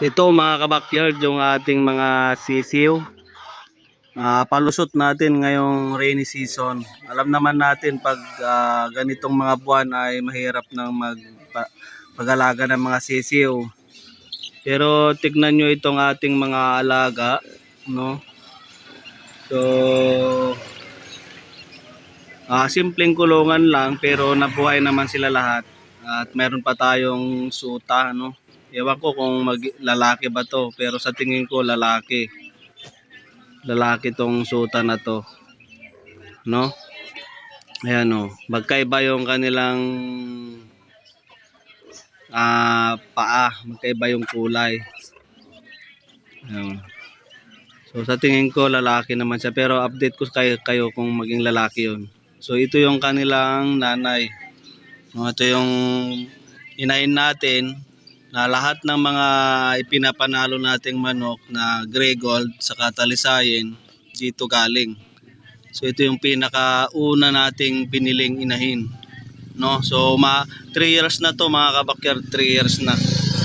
Ito mga kabakyard, yung ating mga sisiw. Palusot natin ngayong rainy season. Alam naman natin pag ganitong mga buwan ay mahirap nang pag-alaga ng mga sisiw. Pero tignan nyo itong ating mga alaga, no? So, simpleng kulungan lang pero nabuhay naman sila lahat. At meron pa tayong suta, no? Ewan ko kung lalaki ba to, pero sa tingin ko lalaki. Lalaki tong suta na to, no? Ayan o, magkaiba yung kanilang paa, magkaiba yung kulay. Ayan. So sa tingin ko lalaki naman siya, pero update ko kayo kung maging lalaki yun. So ito yung kanilang nanay, no? Ito yung inahin natin na lahat ng mga ipinapanalo nating manok na gray gold sa Talisayin dito galing. So ito yung pinakauna nating piniling inahin, no? So 3 years na to mga kabakyard, 3 years na.